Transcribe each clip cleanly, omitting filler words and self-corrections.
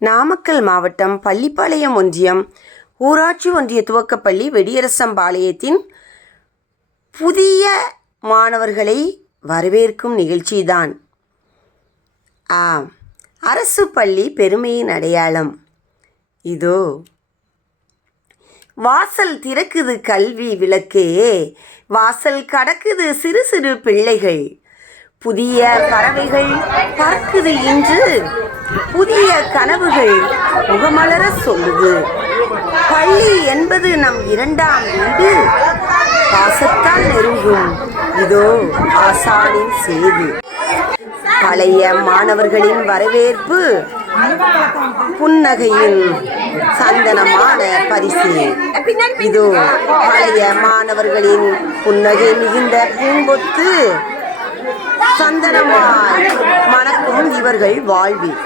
நாமக்கல் மாவட்டம் பள்ளிப்பாளையம் ஒன்றியம் ஊராட்சி ஒன்றிய துவக்கப்பள்ளி வெடியரசம்பாளையத்தின் புதிய மாணவர்களை வரவேற்கும் நிகழ்ச்சிதான். அரசு பள்ளி பெருமையின் அடையாளம். இதோ வாசல் திறக்குது கல்வி விளக்கே, வாசல் கடக்குது சிறு சிறு பிள்ளைகள், புதிய பறவைகள் பறக்குது இன்று, புதிய கனவுகள் முகமலர சொல்லுது. பள்ளி என்பது நம் இரண்டாம் வீடு, பாசத்தால் நெருங்கும் இதோ ஆசானின் சேது. பழைய மாணவர்களின் வரவேற்பு புன்னகையின் சந்தனமான பரிசு. இதோ பழைய மாணவர்களின் புன்னகை மிகுந்த பூங்கொத்து, சந்தனமாய் மணக்கும் இவர்கள் வாழ்வில்.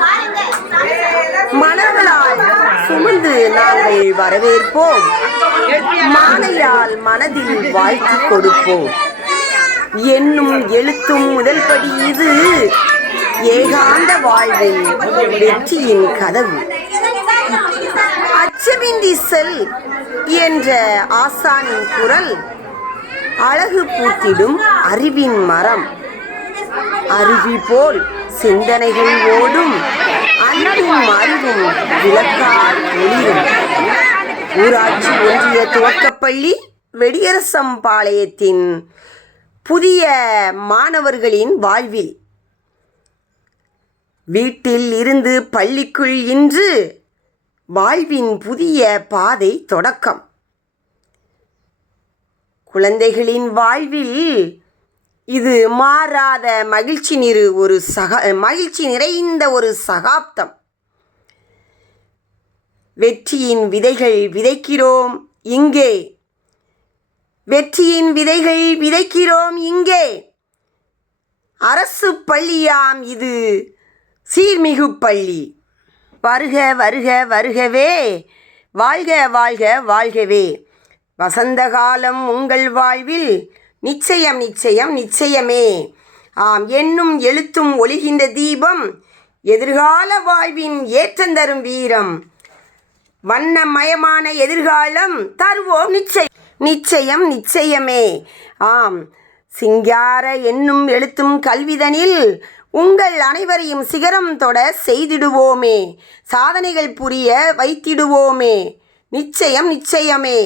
மலர்களால் சுமந்து நாங்கள் வரவேற்போம், மாலையால் மனதில் வாழ்த்து கொடுப்போம். என்னும் எழுத்தும் முதல் படி இது, ஏகாந்த வாழ்வில் வெற்றியின் கதவு. அச்சமின்றி செல் என்ற ஆசானின் குரல், அழகு பூத்திடும் அறிவின் மரம். அருவி போல் சிந்தனைகள் ஓடும், அன்பும் அறிவும் விளக்கால் ஒளிரும். ஊராட்சி ஒன்றிய துவக்கப்பள்ளி வெடியரசம்பாளையத்தின் புதிய மாணவர்களின் வாழ்வில் வீட்டில் இருந்து பள்ளிக்குள் இன்று வாழ்வின் புதிய பாதை தொடக்கம். குழந்தைகளின் வாழ்வில் இது மாறாத மகிழ்ச்சி நிறைந்த ஒரு சகாப்தம். வெற்றியின் விதைகள் விதைக்கிறோம் இங்கே, வெற்றியின் விதைகள் விதைக்கிறோம் இங்கே. அரசு பள்ளியாம் இது, சீர்மிகு பள்ளி. வருக வருக வருகவே, வாழ்க வாழ்க வாழ்கவே. வசந்த காலம் உங்கள் வாழ்வில் நிச்சயம் நிச்சயம் நிச்சயமே. என்னும் எழுத்தும் ஒளிகின்ற தீபம், எதிர்கால வாழ்வின் ஏற்றந்தரும் வீரம். வண்ணமயமான எதிர்காலம் தருவோம் நிச்சயம் நிச்சயம் நிச்சயமே. சிங்கார என்னும் எழுத்தும் கல்விதனில் உங்கள் அனைவரையும் சிகரம் தொட செய்திடுவோமே, சாதனைகள் புரிய வைத்திடுவோமே, நிச்சயம் நிச்சயமே.